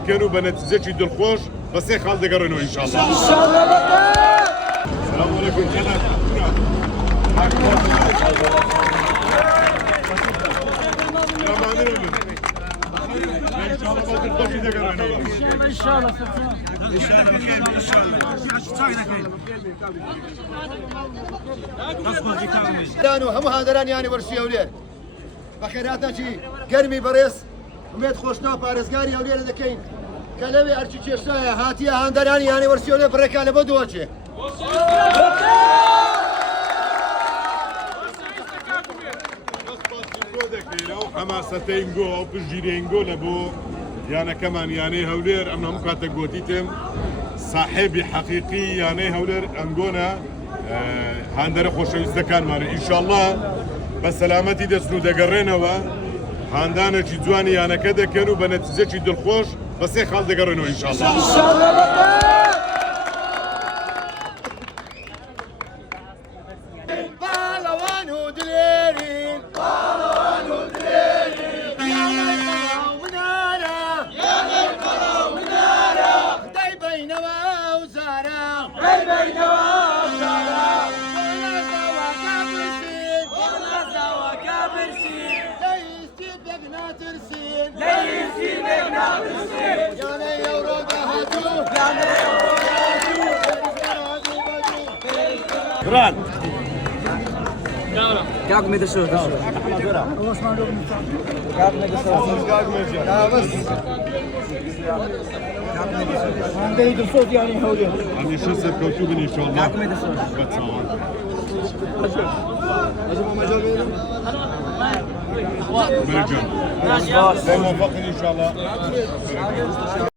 كانوا بنتيجة دلخوش بس هي خالد قرنوا ان شاء الله. ان شاء الله. السلام عليكم. ان شاء الله دانو هم هادران يعني ورشي اولاد بخيراتنا شي قرمي بريس وميت خوشنا بارزگاري اولاد دكين كلامي ارچي چشتايا هاتيا هاندران يعني ورشي اولاد بركاله بدوچه حماستين جو او بجيرين جو لبو يعني كمان يعني هولير امنا مكاتك قوتيتم صاحبي حقيقي يعني هولير انجونا هاندر خوشويست كان ماري ان شاء الله بسلامتي دسنو دقرينا و هاندانا شي جواني يعني كده كانوا بنتيجة شي دلخوش بس هي خالد قرنوا ان شاء الله. ان شاء الله. بران Как мы дошли? Как мы дошли? عم يشسر كوكب ان شاء الله. Как мы дошли? مرجان. موفقين ان شاء الله.